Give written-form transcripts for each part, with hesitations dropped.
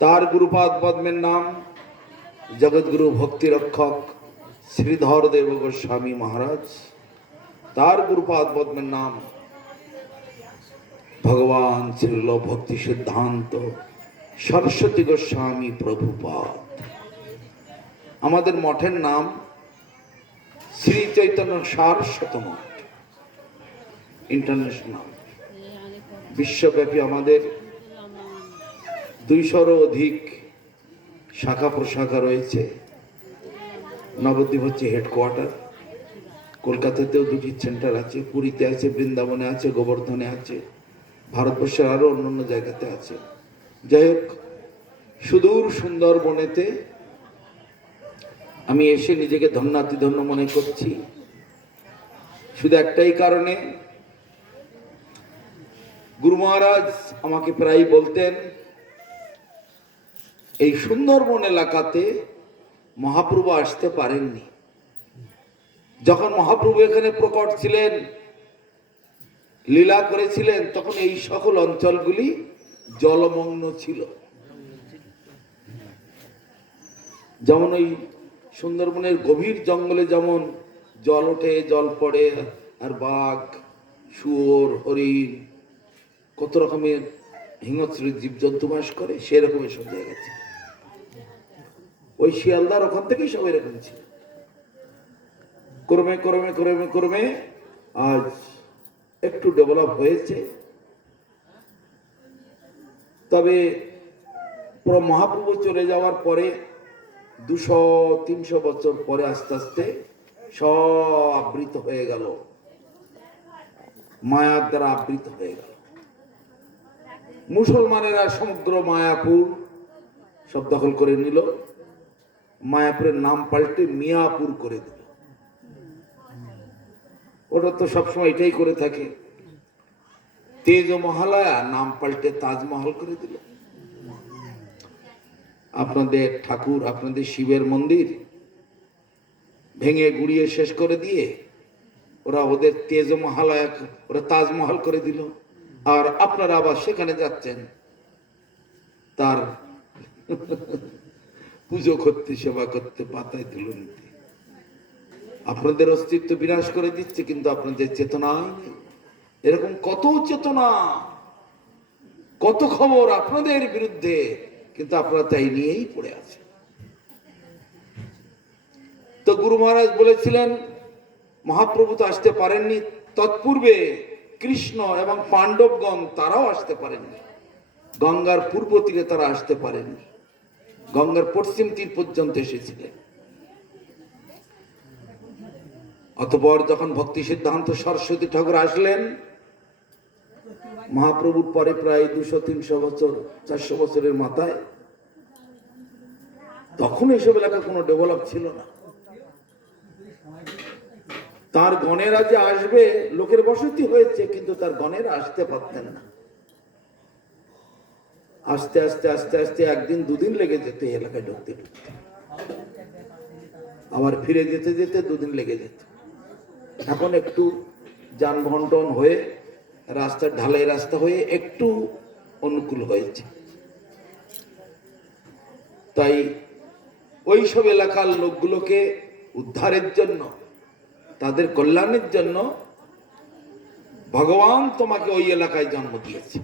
তার গুরুপাদ পদ্মের নাম জগৎগুরু ভক্তি রক্ষক শ্রীধর দেব গোস্বামী মহারাজ। তার গুরুপাদ পদ্মের নাম ভগবান শ্রীল ভক্তি সিদ্ধান্ত সরস্বতী গোস্বামী প্রভুপাদ। আমাদের মঠের নাম শ্রী চৈতন্য সারস্বত মঠ ইন্টারন্যাশনাল। বিশ্বব্যাপী আমাদের 200-রও অধিক শাখা প্রশাখা রয়েছে। নবদ্বীপ হচ্ছে হেডকোয়ার্টার। কলকাতাতেও 2টি সেন্টার আছে, পুরীতে আছে, বৃন্দাবনে আছে, গোবর্ধনে আছে, ভারতবর্ষের আরো অন্যান্য জায়গাতে আছে। যাই হোক, সুদূর সুন্দরবনেতে আমি এসে নিজেকে ধন্যাতিধন্য মনে করছি শুধু একটাই কারণে। গুরু মহারাজ আমাকে প্রায় বলতেন, এই সুন্দরবন এলাকাতে মহাপ্রভু আসতে পারেননি। যখন মহাপ্রভু এখানে প্রকট ছিলেন, লীলা করেছিলেন, তখন এই সকল অঞ্চলগুলি জলমগ্ন ছিল। যেমন ওই সুন্দরবনের গভীর জঙ্গলে যেমন জল ওঠে, জল পড়ে, আর বাঘ, শুয়োর, হরিণ, কত রকমের হিংস্র জীবজন্তু বাস করে, সেরকম এসব জায়গা ছিল। ওই শিয়ালদার ওখান থেকেই সব এরকম ছিল। ক্রমে ক্রমে ক্রমে ক্রমে আজ একটু ডেভেলপ হয়েছে। তবে পুরো মহাপ্রভু চলে যাওয়ার পরে 200-300 বছর পরে আস্তে আস্তে সব আবৃত হয়ে গেল, মায়ার দ্বারা আবৃত হয়ে গেল। মুসলমানেরা সমুদ্র মায়াপুর সব দখল করে নিল। মায়াপুরের নাম পাল্টে মিয়াপুর করে দিল। ওটা তো সবসময় এটাই করে থাকে। তেজ মহালয়া নাম পাল্টে তাজমহল করে দিল। আপনাদের ঠাকুর, আপনাদের শিবের মন্দির ভেঙে গুড়িয়ে শেষ করে দিয়ে ওরা ওদের তেজ মহালয়া, ওরা তাজমহল করে দিল। আর আপনারা আবার সেখানে যাচ্ছেন তার পুজো করতে, সেবা করতে, পাতায় তুলে নিতে। আপনাদের অস্তিত্ব বিনাশ করে দিচ্ছে, কিন্তু আপনাদের চেতনা নেই। এরকম কত চেতনা, কত খবর আপনাদের বিরুদ্ধে, কিন্তু আপনারা তাই নিয়েই পড়ে আছেন। তো গুরু মহারাজ বলেছিলেন মহাপ্রভু তো আসতে পারেননি। তৎপূর্বে কৃষ্ণ এবং পাণ্ডবগণ তারাও আসতে পারেননি। গঙ্গার পূর্ব তীরে তারা আসতে পারেননি, গঙ্গার পশ্চিম তীর পর্যন্ত এসেছিলেন। অতঃপর যখন ভক্তি সিদ্ধান্ত সরস্বতী ঠাকুর আসলেন, মহাপ্রভুর পরে প্রায় 200-300 বছর, 400 বছরের মাথায়, তখন এসব এলাকা কোনো ডেভেলপ ছিল না। তার গণেরা যে আসবে, লোকের বসতি হয়েছে, কিন্তু তার গণেরা আসতে পারতেন না। আস্তে আস্তে আস্তে আস্তে একদিন 2 দিন লেগে যেত এই এলাকায় ঢুকতে ঢুকতে। আবার ফিরে যেতে যেতে 2 দিন লেগে যেত। এখন একটু যানবাহন হয়ে, রাস্তা ঢালাই রাস্তা হয়ে একটু অনুকূল হয়েছে। তাই ওই সব এলাকার লোকগুলোকে উদ্ধারের জন্য, তাদের কল্যাণের জন্য ভগবান তোমাকে ওই এলাকায় জন্ম দিয়েছে।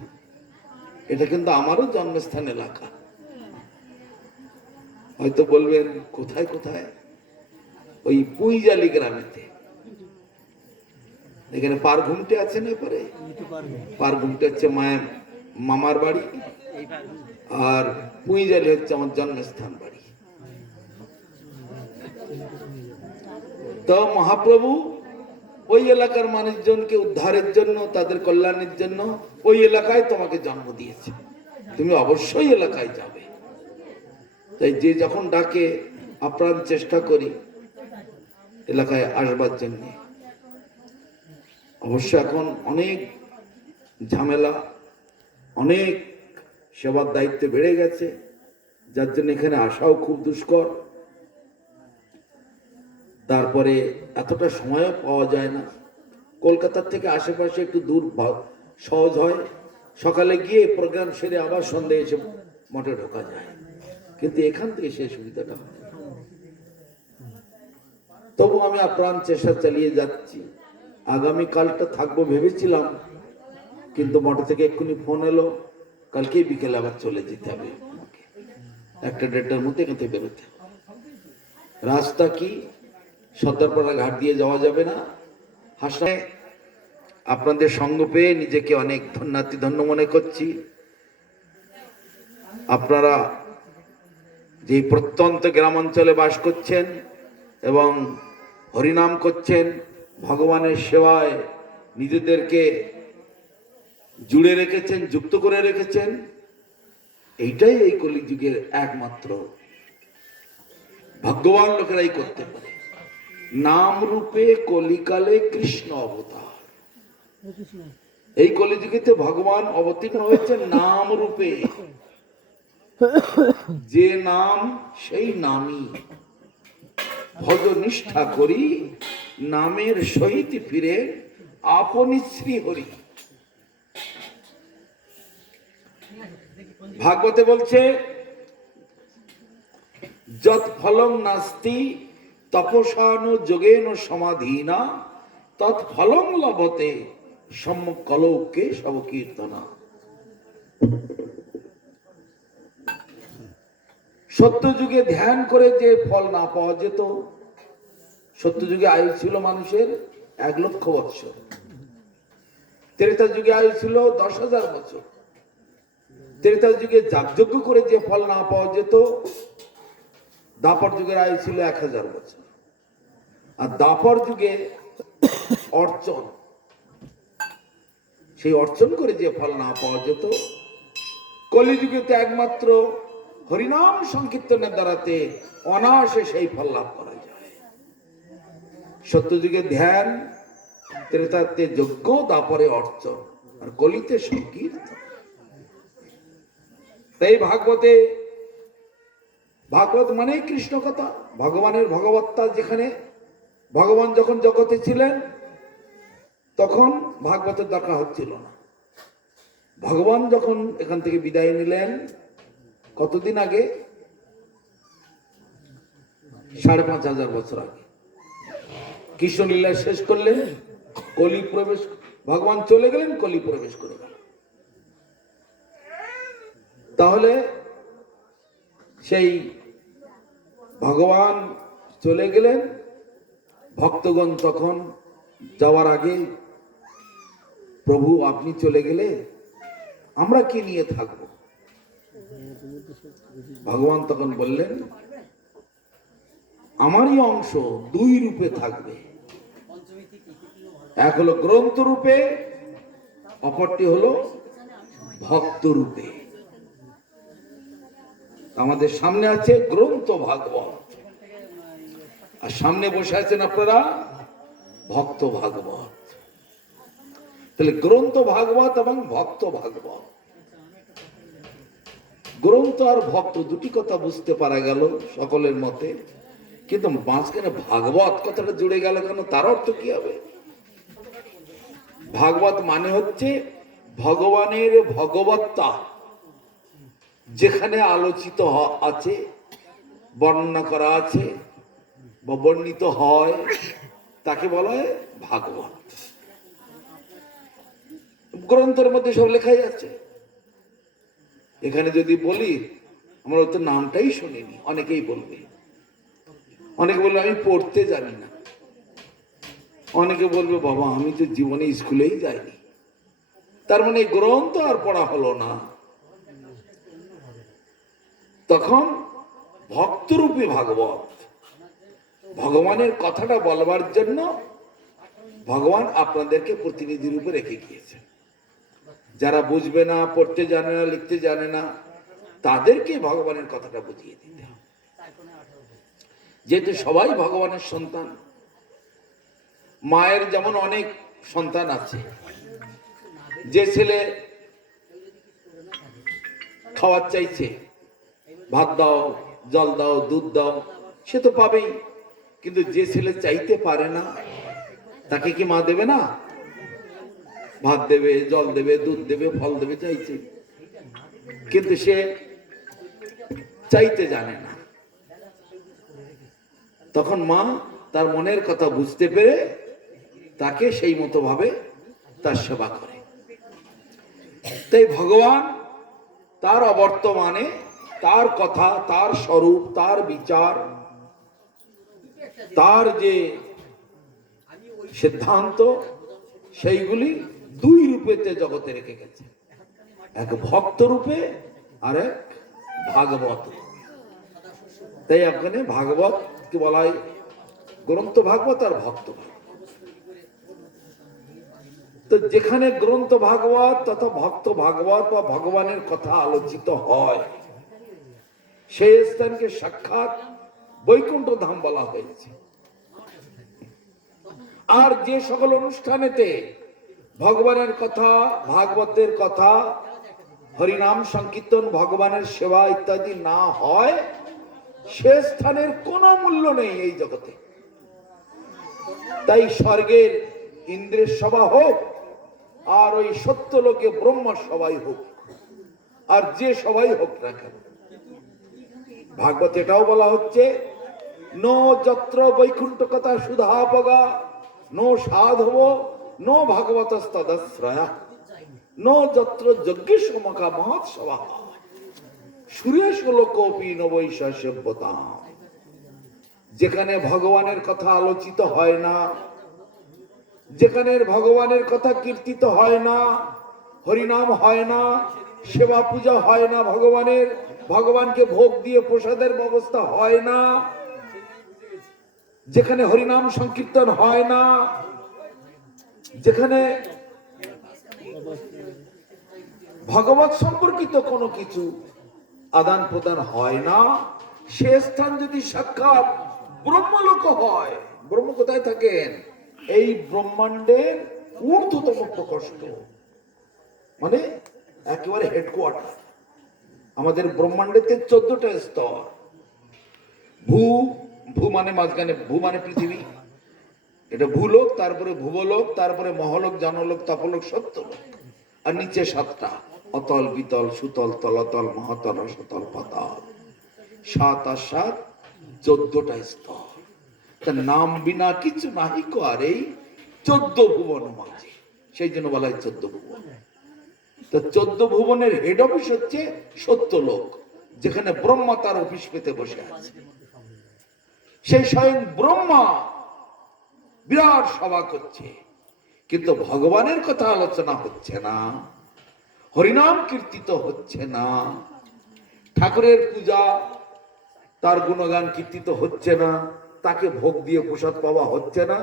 এটা কিন্তু আমারও জন্মস্থান এলাকা। হয়তো বলবেন কোথায় কোথায়? ওই পুইজালি গ্রামেতে। এখানে পারঘুমটে আছে না, পরে পারঘুমটে হচ্ছে মায়ের মামার বাড়ি, আর পুইজালি হচ্ছে আমার জন্মস্থান বাড়ি। তো মহাপ্রভু ওই এলাকার মানুষজনকে উদ্ধারের জন্য, তাদের কল্যাণের জন্য ওই এলাকায় তোমাকে জন্ম দিয়েছে। তুমি অবশ্যই এলাকায় যাবে। তাই যে যখন ডাকে আপ্রাণ চেষ্টা করি এলাকায় আসবার জন্য। অবশ্য এখন অনেক ঝামেলা, অনেক সেবার দায়িত্ব বেড়ে গেছে, যার জন্য এখানে আসাও খুব দুষ্কর। তারপরে এতটা সময়ও পাওয়া যায় না। কলকাতার থেকে আশেপাশে একটু দূর সহজ হয়। সকালে গিয়ে প্রোগ্রাম সেরে আবার সন্ধ্যে এসে মঠে ঢোকা যায়, কিন্তু এখান থেকে সেই সুবিধাটা হয় না। তবু আমি আপ্রাণ চেষ্টা চালিয়ে যাচ্ছি। আগামীকালটা থাকবো ভেবেছিলাম, কিন্তু মঠ থেকে এক্ষুনি ফোন এলো, কালকেই বিকেলে আবার চলে যেতে হবে আমাকে, 1-1:30টার মধ্যে এখান থেকে বেরোতে হবে। রাস্তা কি, সর্দারপাড়া ঘাট দিয়ে যাওয়া যাবে না। হাসনায় আপনাদের সঙ্গ পেয়ে নিজেকে অনেক ধন্য মনে করছি। আপনারা যে প্রত্যন্ত গ্রামাঞ্চলে বাস করছেন এবং হরিনাম করছেন, ভগবানের সেবায় নিজেদেরকে জুড়ে রেখেছেন, যুক্ত করে রেখেছেন, এইটাই এই কলিযুগের একমাত্র ভাগ্যবান লোকেরাই করতে পারে। নাম রূপে কলিকালে কৃষ্ণ অবতার। এই কলিযুগেতে ভগবান অবতীর্ণ হয়েছে নাম রূপে। যে নাম সেই নামই, ভজ নিষ্ঠা করি নামের সহিত ফিরে আপনি শ্রী হরি। ভাগবতে বলছে, যৎ ফলং নাস্তি তপসানো যোগেন সমাধিনা তৎ ফলং লভতে সম্যক কলৌকে সব কীর্তনা। সত্য যুগে ধ্যান করে যে ফল না পাওয়া যেত, সত্য যুগে আয়ু ছিল মানুষের 1,00,000 বৎসর, ত্রেতা যুগে আয়ু ছিল 10,000 বছর। ত্রেতা যুগে যাগযজ্ঞ করে যে ফল না পাওয়া যেত, দাপর যুগের আয়ু ছিল 1,000 বছর। আর দাপর যুগে অর্চন, সেই অর্চন করে যে ফল না পাওয়া যেত, কলিযুগে তো একমাত্র হরিনাম সংকীর্তনের দ্বারাতে অনায়াসে সেই ফল লাভ করা যায়। সত্যযুগে ধ্যান, ত্রেতাতে যজ্ঞ, দাপরে অর্চন, আর কলিতে সংকীর্তন। তাই ভাগবত মানে কৃষ্ণ কথা, ভগবানের ভগবত্তা। যেখানে ভগবান যখন জগতে ছিলেন তখন ভাগবতের দরকার হচ্ছিল না। ভগবান যখন এখান থেকে বিদায় নিলেন কতদিন আগে, 5,500 বছর আগে কৃষ্ণ লীলা শেষ করলেন, কলি প্রবেশ, ভগবান চলে গেলেন, কলি প্রবেশ করে গেল। তাহলে সেই ভগবান চলে গেলেন, ভক্তগণ তখন যাওয়ার আগে, প্রভু আপনি চলে গেলে আমরা কি নিয়ে থাকব? ভগবান তখন বললেন, আমারই অংশ 2 রূপে থাকবে। এক হলো গ্রন্থ রূপে, অপরটি হলো ভক্ত রূপে। আমাদের সামনে আছে গ্রন্থ ভাগবত, আর সামনে বসে আছেন আপনারা ভক্ত ভাগবত। তাহলে গ্রন্থ ভাগবত এবং ভক্ত ভাগবত, গ্রন্থ আর ভক্ত দুটি কথা বুঝতে পারা গেল সকলের মতে, কিন্তু মাঝখানে ভাগবত কথাটা জুড়ে গেল কেন? তার অর্থ কি হবে? ভাগবত মানে হচ্ছে ভগবানের ভগবত্তা যেখানে আলোচিত আছে, বর্ণনা করা আছে বা বর্ণিত হয়, তাকে বলা হয় ভাগবত। গ্রন্থের মধ্যে সব লেখাই আছে। এখানে যদি বলি আমরা তো নামটাই শুনিনি, অনেকেই বলবে, অনেকে বলবে আমি পড়তে জানি না, অনেকে বলবে বাবা আমি তো জীবনে স্কুলেই যাইনি। তার মানে গ্রন্থ আর পড়া হলো না। তখন ভক্তরূপী ভাগবত, ভগবানের কথাটা বলবার জন্য ভগবান আপনাদেরকে প্রতিনিধি রূপে রেখে গিয়েছেন। যারা বুঝবে না, পড়তে জানে না, লিখতে জানে না, তাদেরকে ভগবানের কথাটা বুঝিয়ে দিতে হবে। যেহেতু সবাই ভগবানের সন্তান, মায়ের যেমন অনেক সন্তান আছে, যে ছেলে খাওয়ার চাইছে, ভাত দাও, জল দাও, দুধ দাও, সে তো পাবেই। কিন্তু যে ছেলে চাইতে পারে না, তাকে কি মা দেবে না? ভাত দেবে, জল দেবে, দুধ দেবে, ফল দেবে, চাইছে। কিন্তু সে চাইতে জানে না। তখন মা তার মনের কথা বুঝতে পেরে তাকে সেই মতো ভাবে তার সেবা করে। তাই ভগবান তার অবর্তমানে তার কথা, তার স্বরূপ, তার বিচার, তার যে সিদ্ধান্ত, সেইগুলি দুই রূপেতে জগতে রেখে গেছে, এক ভক্ত রূপে আর এক ভাগবত। তাই ওখানে ভাগবত কি বলা হয়, গ্রন্থ ভাগবত আর ভক্ত ভাগবত। তো যেখানে গ্রন্থ ভাগবত তথা ভক্ত ভাগবত বা ভগবানের কথা আলোচিত হয়, সেই স্থানকে সাক্ষাৎ বৈকুণ্ঠ ধাম বলা হয়েছে। আর যে সকল অনুষ্ঠানেতে ভগবানের কথা, ভাগবতের কথা, হরিনাম সংকীর্তন, ভগবানের সেবা ইত্যাদি না হয়, সে স্থানের কোনো মূল্য নেই এই জগতে। তাই স্বর্গের ইন্দ্রের সভা হোক আর ওই সত্য লোকে ব্রহ্ম সবাই হোক, আর যে সবাই হোক না কেন, ভাগবত এটাও বলা হচ্ছে, নো যত্র বৈকুণ্ঠ কথা সুধাপগা নো সাধব নো ভাগবতস্তদাশ্রয়া নো যত্র যজ্ঞেশ সমকা মহৎ সভা সুরেশ লোকপি নবৈশ সভ্যতা। যেখানে ভগবানের কথা আলোচিত হয় না, যেখানে ভগবানের কথা কীর্তিত হয় না, হরিনাম হয় না, সেবা পূজা হয় না, ভগবানের ভগবানকে ভোগ দিয়ে প্রসাদের ব্যবস্থা হয় না, যেখানে হরিনাম সংকীর্তন হয় না, যেখানে ভগবত সম্পর্কিত কোনো কিছু আদান প্রদান হয় না, সে স্থান যদি সাক্ষাৎ ব্রহ্মলোক হয়, ব্রহ্ম কোথায় থাকেন? এই ব্রহ্মাণ্ডের ঊর্ধ্বতম প্রকোষ্ঠ, মানে একেবারে হেডকোয়ার্টার। আমাদের ব্রহ্মাণ্ডেতে 14টা স্তর। ভূ ভূ মানে মাঝখানে, ভূ মানে পৃথিবী, এটা ভূলোক, তারপরে ভুবলোক, তারপরে মহলোক, জনলোক, তপলোক, সত্যলোক, আর নিচে 7টা, অতল, বিতল, সুতল, তলতল, মহাতল, রসতল, পাতাল। 7 আর 7 14টা স্তর। তার নাম বিনা কিছু নাহি কো, আর এই 14 ভুবন মাঝে, সেই জন্য বলা হয় 14 ভুবন। তো 14 ভুবনের হেড অফিস হচ্ছে সত্যলোক, যেখানে ব্রহ্মা তার অফিস পেতে বসে আছে। সেই স্বয়ং ব্রহ্মা বিরাট সভা করছে, কিন্তু ভগবানের কথা আলোচনা হচ্ছে না, হরিনাম কীর্তিত হচ্ছে না, ঠাকুরের পূজা, তার গুণগান কীর্তিত হচ্ছে না, তাকে ভোগ দিয়ে প্রসাদ পাওয়া হচ্ছে না।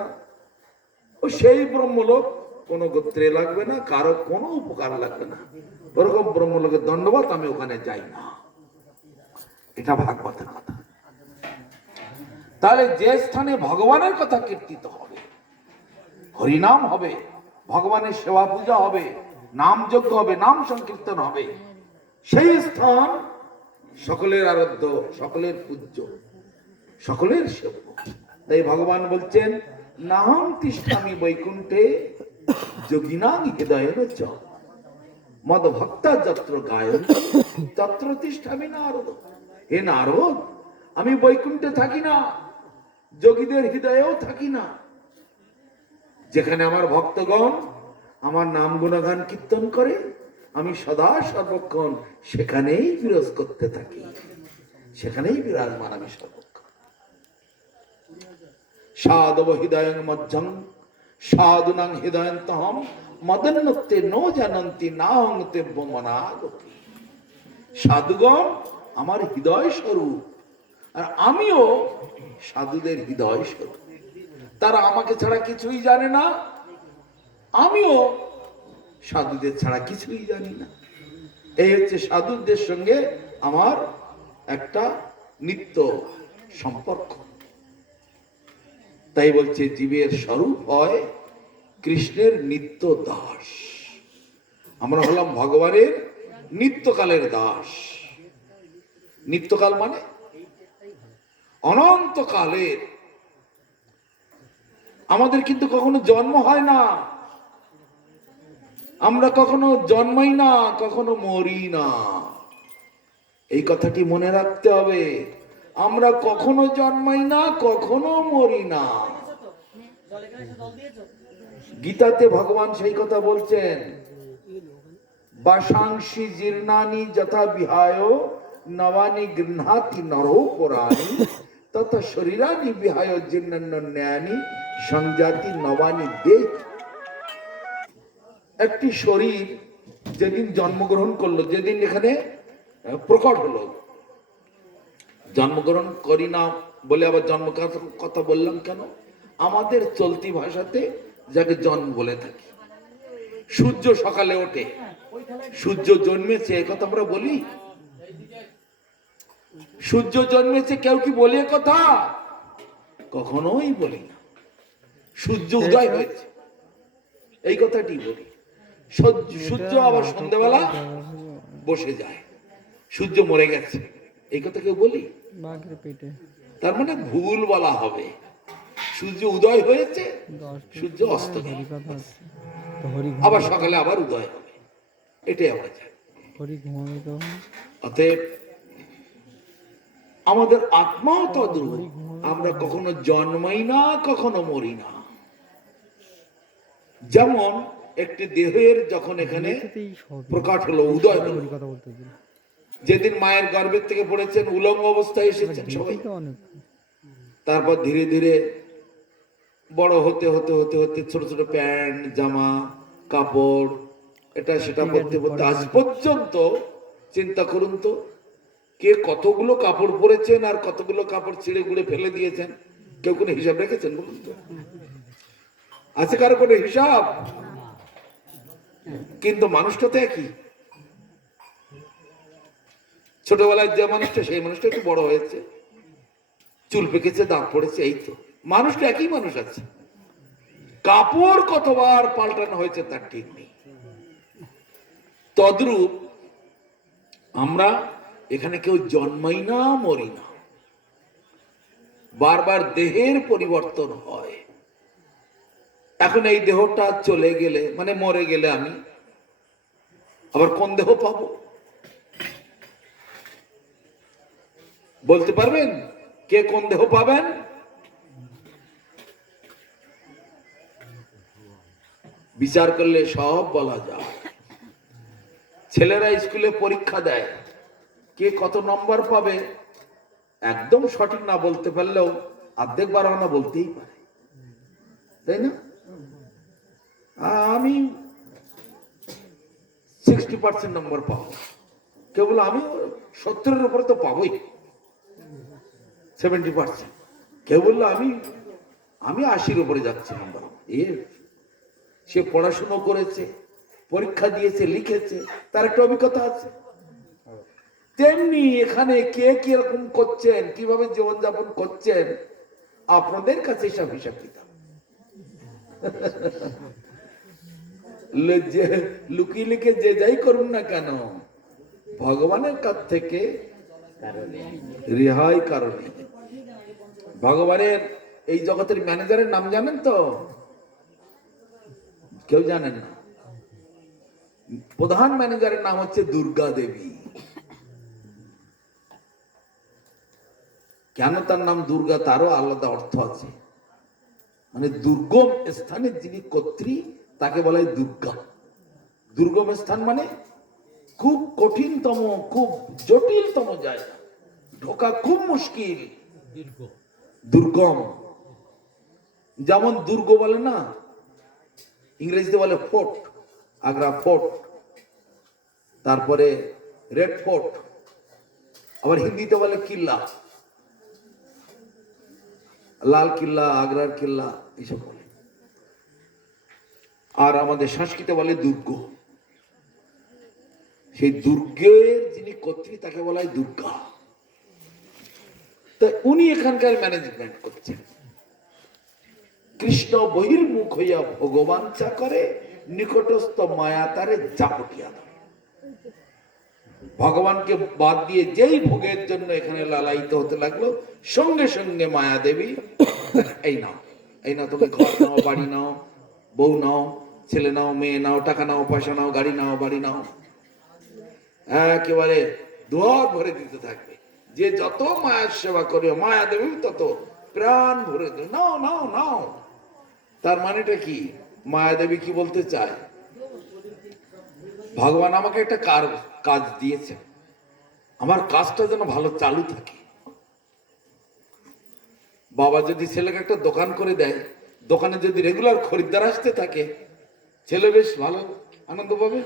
ও সেই ব্রহ্মলোক কোনো গোত্রে লাগবে না, কারো কোনো উপকার লাগবে না, ওরকম ব্রহ্মলোকের দণ্ডবত আমি ওখানে যাই না। এটা ভাগবতের কথা। তাহলে যে স্থানে ভগবানের কথা কীর্তিত হবে, হরিনাম হবে, ভগবানের সেবা পূজা হবে, নাম যজ্ঞ হবে, নাম সংকীর্তন হবে, সেই স্থান সকলের আরাধ্য, সকলের পূজ্য, সকলের সেব্য। তাই ভগবান বলছেন, নাহং তিষ্ঠামি বৈকুণ্ঠে যোগিনাং হৃদয়েন চ মদ ভক্তা যত্র গায়ন তত্র তিষ্ঠামি নারদ। হে নারদ, আমি বৈকুণ্ঠে থাকি না, যোগীদের হৃদয়েও থাকি না। যেখানে আমার ভক্তগণ আমার নাম গুণগান কীর্তন করে, আমি সদা সর্বক্ষণ সেখানেই বিরাজ করতে থাকি, সেখানেই বিরাজমান আমি সর্বক্ষণ। সাধব হৃদয়ং মধ্যং সাধুনাং হৃদয়ন্তহম মদন্নতে নো জানন্তি না হংতে বমনাগতি। সাধুগণ আমার হৃদয় স্বরূপ, আর আমিও সাধুদের হৃদয় স্বরূপ। তারা আমাকে ছাড়া কিছুই জানে না, আমিও সাধুদের ছাড়া কিছুই জানি না। এই হচ্ছে সাধুদের সঙ্গে আমার একটা নিত্য সম্পর্ক। তাই বলছে, জীবের স্বরূপ হয় কৃষ্ণের নিত্য দাস। আমরা হলাম ভগবানের নিত্যকালের দাস। নিত্যকাল মানে অনন্তকালের। আমাদের কিন্তু কখনো জন্ম হয় না, আমরা কখনো জন্মাই না, কখনো মরি না। এই কথাটি মনে রাখতে হবে। আমরা কখনো জন্মাই না, কখনো মরি না। গীতাতে ভগবান সেই কথা বলছেন, বাসাংশি জীর্ণানি যথা বিহায় নবানি গৃহাতি নরো পুরাণি তথা শরীরানি বিহায় জীর্ণান্যানি সংজাতি নবানি দেহ। একটি শরীর যেদিন জন্মগ্রহণ করলো, যেদিন এখানে প্রকট হলো, জন্মগ্রহণ করি না বলে আবার জন্ম কথা বললাম কেন? আমাদের চলতি ভাষাতে যাকে জন্ম বলে থাকি। সূর্য সকালে ওঠে, সূর্য জন্মেছে এ কথা আমরা বলি? সূর্য জন্মেছে কেউ কি বলে কথা? কখনোই বলি না। সূর্য উদয় হয়েছে এই কথাটি বলি। সূর্য আবার সন্ধ্যাবেলা বসে যায়, সূর্য মরে গেছে এই কথা কেউ বলি? তার মানে ভুল বলা হবে। সূর্য উদয় হয়েছে, সূর্য অস্ত গেছে, আবার সকালে আবার উদয় হবে, এটাই আমরা জানি। অতএব আমাদের আত্মাও তদ্রূপ, আমরা কখনো জন্মাই না, কখনো মরি না। যেমন একটি দেহের যখন এখানে প্রকাশ হলো, উদয় হলো, যেদিন মায়ের গর্ভের থেকে পড়েছেন উলঙ্গ অবস্থায় এসেছেন সবাই, তারপর ধীরে ধীরে বড় হতে হতে হতে হতে ছোট ছোট প্যান্ট জামা কাপড় এটা সেটা পড়তে পড়তে আজ পর্যন্ত চিন্তা করুন তো, কে কতগুলো কাপড় পরেছেন আর কতগুলো কাপড় ছিঁড়ে গুড়ে ফেলে দিয়েছেন? কেউ কোনো হিসাব রেখেছেন বলুন তো? আছে কারো কোনো হিসাব? কিন্তু মানুষটা তো একই। ছোটবেলায় যে মানুষটা, সেই মানুষটা একটু বড় হয়েছে, চুল পেকেছে, দাঁত পড়েছে, এই তো মানুষটা একই মানুষ আছে। কাপড় কতবার পাল্টানো হয়েছে তার ঠিক নেই। তদ্রূপ আমরা এখানে কেউ জন্মাই না, মরি না, বারবার দেহের পরিবর্তন হয়। এখন এই দেহটা চলে গেলে মানে মরে গেলে আমি আবার কোন দেহ পাবো বলতে পারবেন? কে কোন দেহ পাবেন? বিচার করলে সব বলা যায়। ছেলেরা স্কুলে পরীক্ষা দেয়, কে কত নম্বর পাবে একদম সঠিক না বলতে পারলেও অর্ধেক বাড়ানো বলতেই পারে, তাই না? আমি 60% নম্বর পাবো, কেউ বলে আমি 70-এর উপরে তো পাবোই, 70%। কেউ বললো আমি 80-এর উপরে যাচ্ছি নম্বর। সে পড়াশুনো করেছে, পরীক্ষা দিয়েছে, লিখেছে, তার একটা অভিজ্ঞতা আছে। তেমনি এখানে কে কিরকম করছেন, কিভাবে জীবনযাপন করছেন, আপনাদের কাছে সব হিসাব কিতাব। লুকিয়ে লিখে যে যাই করুন না কেন, ভগবানের কাছ থেকে রেহাই কারণে। ভগবানের এই জগতের ম্যানেজারের নাম জানেন তো? কেউ জানেন না। প্রধান ম্যানেজারের নাম হচ্ছে দুর্গা দেবী। কেন তার নাম দুর্গা, তারও আলাদা অর্থ আছে। মানে দুর্গম স্থানের যিনি কর্ত্রী তাকে বলা হয় দুর্গা। দুর্গম স্থান মানে খুব কঠিনতম, খুব জটিলতম জায়গা, ঢোকা খুব মুশকিল, দুর্গম। যেমন দুর্গ বলে না, ইংরেজিতে বলে ফোর্ট, আগ্রা ফোর্ট, তারপরে রেড ফোর্ট, আবার হিন্দিতে বলে কিল্লা, লাল কিল্লা, আগ্রার কিল্লা, এইসব বলে। আর আমাদের সংস্কৃতে বলে দুর্গ। সেই দুর্গের যিনি কর্ত্রী তাকে বলা হয় দুর্গা। তাই উনি এখানকার ম্যানেজমেন্ট করছেন। কৃষ্ণ বহির্মুখ হইয়া ভগবান চা করে, নিকটস্থ মায়া তারে জাপটিয়া ধরে। ভগবানকে বাদ দিয়ে যেই ভোগের জন্য এখানে লালায়িত হতে লাগলো, সঙ্গে সঙ্গে মায়া দেবী এই নাও, এই নাও, তুমি ঘর নাও, বাড়ি নাও, বউ নাও, ছেলে নাও, মেয়ে নাও, টাকা নাও, পয়সা নাও, গাড়ি নাও, বাড়ি নাও, একেবারে দুয়ার ভরে দিতে থাকবে। যে যত মায়ের সেবা করবে মায়া দেবী তত প্রাণ ভরে দেবে, নাও নাও নাও। তার মানেটা কি? মায়া দেবী কি বলতে চায়? ভগবান আমাকে একটা কাজ দিয়েছে, আমার কাজটা যেন ভালো চালু থাকে। বাবা যদি ছেলেকে একটা দোকান করে দেয়, দোকানে যদি রেগুলার খরিদ্দার আসতে থাকে, ছেলে বেশ ভালো আনন্দ পাবে।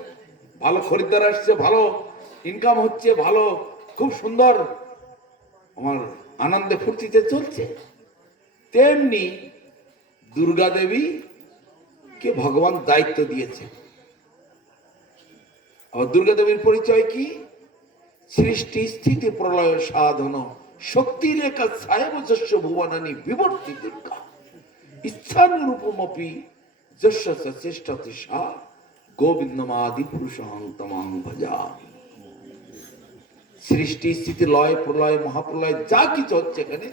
ভালো খরিদ্দার আসছে, ভালো ইনকাম হচ্ছে, ভালো খুব সুন্দর আমার আনন্দে ফুর্তিতে চলছে। তেমনি দুর্গা দেবী কে ভগবান দায়িত্ব দিয়েছে। আবার দুর্গা দেবীর পরিচয় কি? সৃষ্টি স্থিতি প্রলয় সাধন শক্তির একা ছায়াবজস্য ভুবনানি বিবর্তি দুর্গা ইচ্ছানুরূপমপি যস্য চেষ্টাতে সা গোবিন্দমাদি পুরুষং তমাং ভজামি। সৃষ্টি স্থিতি লয় প্রলয় মহাপ্রলয় যা কিছু হচ্ছে এখানে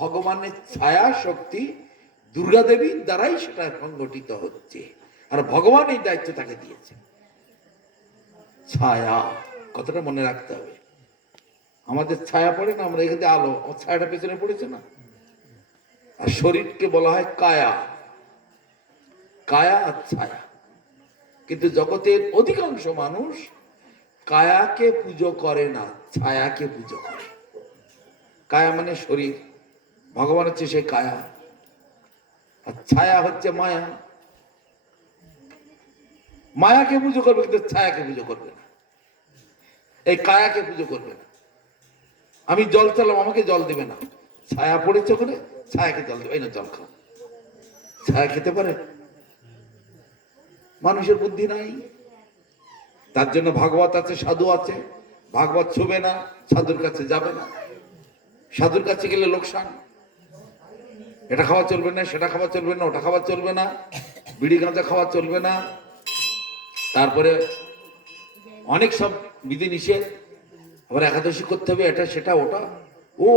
ভগবানের ছায়া শক্তি দুর্গা দেবীর দ্বারাই সেটা সংগঠিত হচ্ছে। আর ভগবান এই দায়িত্ব তাকে দিয়েছে। ছায়া কথাটা মনে রাখতে হবে। আমাদের ছায়া পড়ে না, আমরা এখানে আলো, ছায়াটা পেছনে পড়েছে না। আর শরীরকে বলা হয় কায়া, কায়া আর ছায়া। কিন্তু জগতের অধিকাংশ মানুষ কায়াকে পুজো করে না, ছায়াকে পুজো করে। কায়া মানে শরীর, ভগবান হচ্ছে সেই কায়া, আর ছায়া হচ্ছে মায়া। মায়াকে পুজো করবে কিন্তু ছায়াকে পুজো করবে না, এই কায়াকে পুজো করবে না। আমি জল চালাম, আমাকে জল দেবে না, ছায়া পড়েছে ওখানে, ছায়াকে জল দেবে, এই না জল খাও। ছায়া খেতে পারে? মানুষের বুদ্ধি নাই। তার জন্য ভাগবত আছে, সাধু আছে। ভাগবত ছুবে না, সাধুর কাছে যাবে না। সাধুর কাছে গেলে লোকসান। এটা খাওয়া চলবে না, সেটা খাওয়া চলবে না, ওটা খাওয়া চলবে না, বিড়ি গাঁজা খাওয়া চলবে না, তারপরে অনেক সব বিধি নিষেধ, আবার একাদশী করতে হবে, এটা সেটা ওটা। ও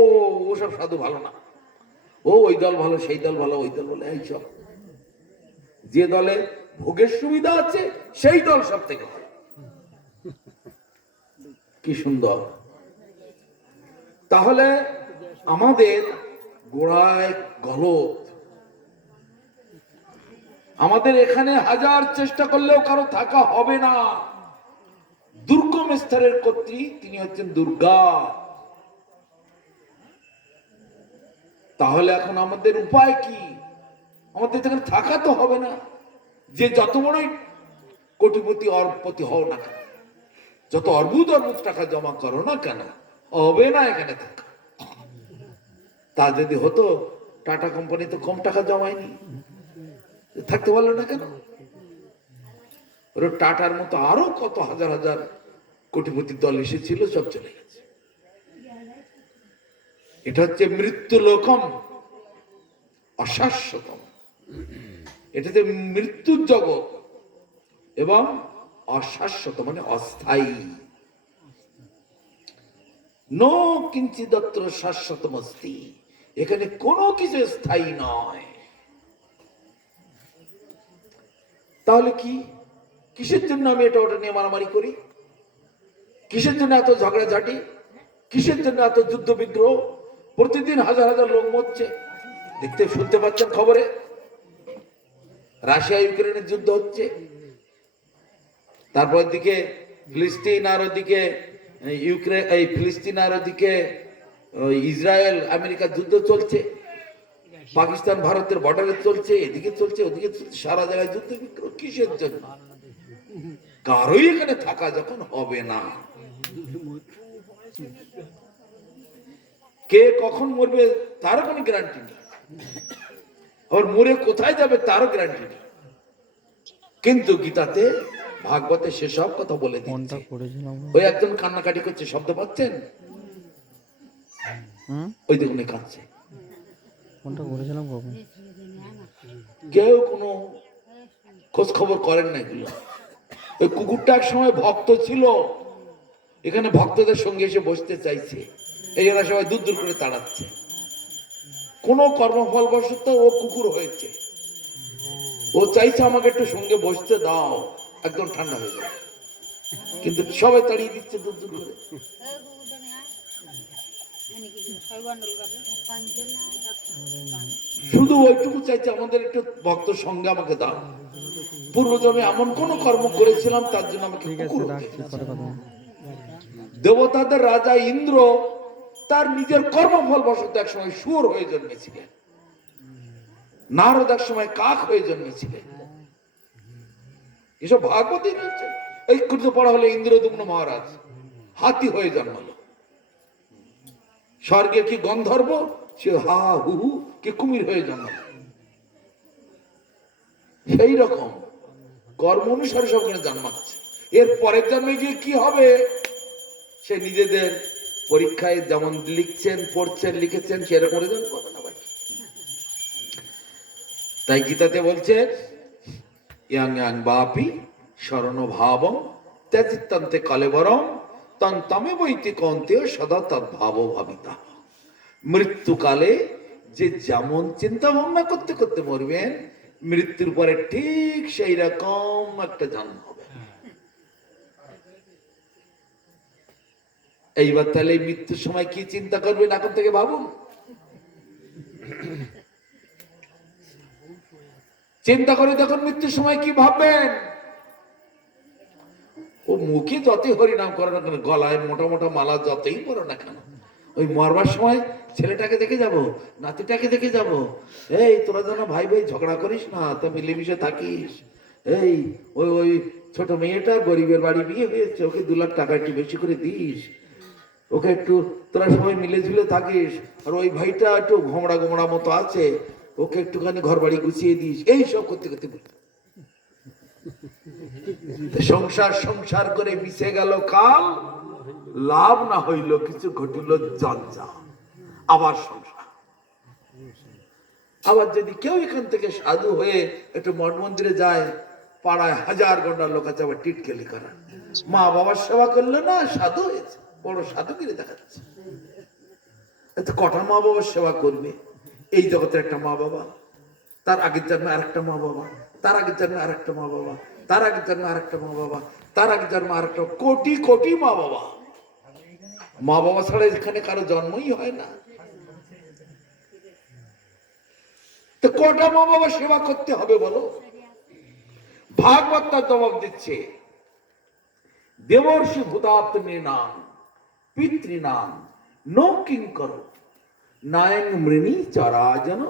সব সাধু ভালো না, ও ওই দল ভালো, সেই দল ভালো, ওই দল ভালো, এইসব। যে দলে ভোগের সুবিধা আছে সেই দল সব থেকে ভালো। কি সুন্দর! তাহলে আমাদের গোড়ায় গলত। আমাদের এখানে হাজার চেষ্টা করলেও কারো থাকা হবে না। দুর্গম স্তরের কর্ত্রী তিনি হচ্ছেন দুর্গা। তাহলে এখন আমাদের উপায় কি? আমাদের এখানে থাকা তো হবে না। যে যত বড়ই কোটিপতি অরবপতি হও না কেন, যত অর্বুদ অর্বুদ টাকা জমা করো না কেন, হবে না এখানে থাকা। তা যদি হতো, টাটা কোম্পানি তো কম টাকা জমায়নি, থাকতে পারলো না কেন? ওরা টাটার মতো আরো কত হাজার হাজার কোটিপতির দল এসেছিল, সব চলে গেছে। এটা হচ্ছে মৃত্যু লোকম, অশাশ্বতম। এটাতে মৃত্যুর জগৎ এবং অশাশ্বত মানে অস্থায়ী। নো কিঞ্চিদত্র শাশ্বতমস্তি, এখানে কোনো কিছু স্থায়ী নয়। তাহলে কি, কিসের জন্য আমি এটা ওটা নিয়ে মারামারি করি? কিসের জন্য এত ঝগড়াঝাটি? কিসের জন্য এত যুদ্ধ বিগ্রহ? প্রতিদিন হাজার হাজার লোক মরছে, দেখতে শুনতে পাচ্ছেন খবরে। রাশিয়া ইউক্রেনের যুদ্ধ হচ্ছে, তারপর দিকে ফিলিস্তিন, আর ওদিকে ইউক্রেন, এই ফিলিস্তিন আর ওদিকে ইসরায়েল আমেরিকার যুদ্ধ চলছে, পাকিস্তান ভারতের বর্ডারে চলছে, এদিকে চলছে ওদিকে চলছে, সারা জায়গায় যুদ্ধ বিগ্রহ। কিসের জন্য? কারোই এখানে থাকা যখন হবে না। কে কখন মরবে তারও কোনো গ্যারান্টি নেই, আবার মরে কোথায় যাবে তারও গ্যারান্টি নেই। কিন্তু গীতাতে ভাগবতে সেসব কথা বলে দিচ্ছে। ওই একজন কান্নাকাটি করছে, শব্দ পাচ্ছেন? ওই দেখুন কাঁদছে। কেউ কোনো খোঁজ খবর করেন না এগুলো। ওই কুকুরটা এক সময় ভক্ত ছিল, এখানে ভক্তদের সঙ্গে এসে বসতে চাইছে, এই এরা সবাই দূর দূর করে তাড়াচ্ছে। কোন কর্মফল বশত ও কুকুর হয়েছে, ও চাইছে আমাকে একটু সঙ্গে বসতে দাও, একদম ঠান্ডা হয়ে যাবে, কিন্তু সবাই তাড়িয়ে দিচ্ছে দূর দূর করে। শুধু ওইটুকু চাইছে, আমাদের একটু ভক্ত সঙ্গে আমাকে দাও। পূর্বজন্মে এমন কোন কর্ম করেছিলাম তার জন্য আমাকে কুকুর হতে হয়েছে। দেবতাদের রাজা ইন্দ্র তার নিজের কর্মফল বশত এক সময় শুয়োর হয়ে জন্মেছিলেন, নারদ এক সময় কাক হয়ে জন্মেছিলেন। এসব ভাগবতী রয়েছে। এই কৃত পড়া হলে ইন্দ্রদুম্ন মহারাজ হাতি হয়ে জন্মালো। স্বর্গে কি গন্ধর্ব, সে হা হু হু কি কুমির হয়ে জন্মালো। সেই রকম কর্ম অনুসারে সবখানে জন্মাচ্ছে। এর পরের জন্মে গিয়ে কি হবে সে নিজেদের পরীক্ষায় যেমন লিখছেন, পড়ছেন, লিখেছেন সেরকম রেজাল্ট পাবে না ভাই। তাই গীতাতে বলছে ইয়াং ইয়াং বাপি শরণ ভাবম ত্যাজিত্যন্তে কলেবরম তন্তমে বৈতি কন্তেয় সদা তদ্ভাব ভাবিতা। মৃত্যুকালে যে যেমন চিন্তা ভাবনা করতে করতে মরবেন, মৃত্যুর পরে ঠিক সেই রকম একটা জন্ম হবে। এইবার তাহলে মৃত্যুর সময় কি চিন্তা করবেন এখন থেকে ভাবুন। চিন্তা করে দেখুন মৃত্যুর সময় কি ভাববেন। ও মুখে যতই হরিনাম করে না কেন, গলায় মোটা মোটা মালা যতই পড়ো না কেন, ওই মরবার সময় ছেলেটাকে দেখে যাব, নাতিটাকে দেখে যাব, এই তোরা যেন ভাই ভাই ঝগড়া করিস না, তো মিলেমিশে থাকিস। এই ওই ওই ছোট মেয়েটা গরিবের বাড়ি বিয়ে হয়েছে, ওকে 2 লাখ টাকা একটু বেশি করে দিস, ওকে একটু তোরা সবাই মিলে ঝুলে থাকিস। আর ওই ভাইটা একটু ঘোমড়া গোমড়া মতো আছে, ওকে একটুখানি ঘর বাড়ি গুছিয়ে দিস। এই সব করতে করতে সংসার সংসার করে মিশে গেল কাল, লাভ না হইল কিছু, ঘটিল জঞ্জা। আবার সংসার। আবার যদি কেউ এখান থেকে সাধু হয়ে একটু মঠ মন্দিরে যায়, পাড়ায় 1000 গন্ডার লোক আছে, আবার টিটকেলি করা। মা বাবার সেবা করলো না, সাধু হয়েছে, বড় সাধুগিরি দেখাচ্ছে। এত কটা মা বাবার সেবা করবে? এই জগতের একটা মা বাবা, তার আগের জন্মে আরেকটা মা বাবা, তার আগের জন্মে আরেকটা মা বাবা, তার আগের জন্মে আরেকটা মা বাবা, তার আগের জন্মে আরেকটা, কোটি কোটি মা বাবা। মা বাবা ছাড়া এখানে কারো জন্মই হয় না। তো কটা মা বাবা সেবা করতে হবে বলো? ভাগবত তার জবাব দিচ্ছে, দেবর্ষি ভূতাত্মে নাম পিতৃনাম নো কিঙ্কর নায়ং মৃণী চরাজন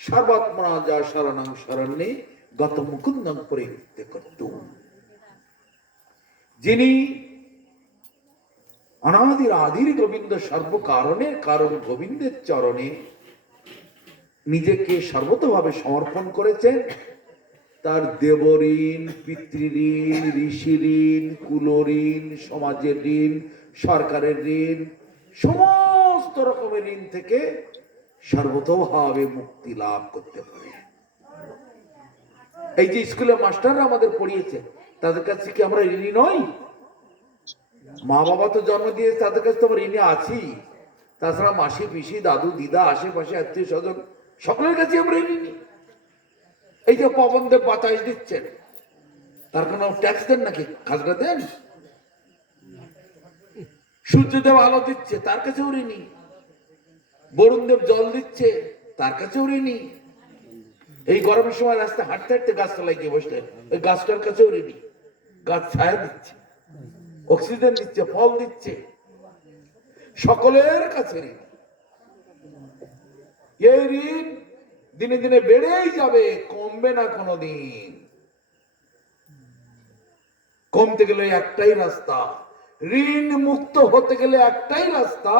সর্বাত্মনা যা শরণং শরণ্যে গত মুকুন্দং পরিবৃত্তে করতুম। যিনি অনাদির আদির গোবিন্দ, সর্বকারণের কারণ গোবিন্দের চরণে নিজেকে সর্বতভাবে সমর্পণ করেছেন, তার দেবঋণ, পিতৃঋণ, ঋষি ঋণ, কুলঋণ, সমাজের ঋণ, সরকারের ঋণ, সমস্ত রকমের ঋণ থেকে সর্বতভাবে মুক্তি লাভ করতে পারে। এই যে স্কুলে মাস্টাররা আমাদের পড়িয়েছে, তাদের কাছে কি আমরা ঋণী নই? মা বাবা তো জন্ম দিয়েছে, তাদের কাছে তো আমরা ঋণী আছি। তাছাড়া মাসি পিসি দাদু দিদা আশেপাশে আত্মীয় স্বজন সকলের কাছে আমরা ঋণী। এই যে পবনদেব বাতাস দিচ্ছেন, তার কোনো ট্যাক্স দেন নাকি? খাজনা দেন? সূর্যদেব আলো দিচ্ছে, তার কাছেও ঋণী। বরুণদেব জল দিচ্ছে, তার কাছেও ঋণী। এই গরমের সময় রাস্তায় হাঁটতে হাঁটতে গাছতলায় গিয়ে বসলে ওই গাছটার কাছেও ঋণী। গাছ ছায়া দিচ্ছে, অক্সিজেন দিচ্ছে, ফল দিচ্ছে, সকলের কাছে ঋণী। এই ঋণ দিনে দিনে বেড়েই যাবে, কমবে না কোনোদিন। কমতে গেলে একটাই রাস্তা, ঋণ মুক্ত হতে গেলে একটাই রাস্তা,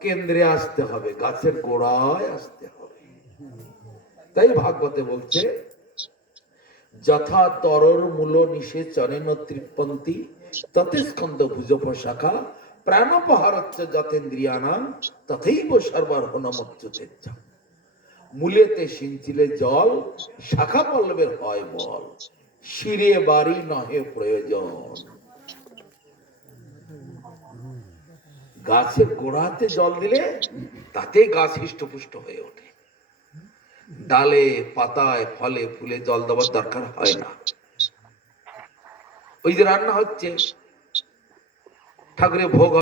কেন্দ্রে আসতে হবে, গাছের গোড়ায় আসতে হবে। তাই ভাগবতে বলছে, যথা তরর মূল নিষে চরেন তৃপন্তি ততে স্কন্দ ভুজপ শাখা প্রাণপহারচ্চ যতেন্দ্রিয়ানাং তথৈব সর্বার্হণমচ্যুতেচ্ছ। মূলেতে সিঞ্চিলে জল, শাখা পল্লবের হয় বল, শিরে বাড়ি নহে প্রয়োজন। গাছের গোড়াতে জল দিলে তাতে গাছ হৃষ্টপুষ্ট হয়ে ওঠে। ডালে পাতায় ফলে ফুলে জল দেওয়ার দরকার হয় না। ওই যে রান্না হচ্ছে, ঠাকুরের ভোগ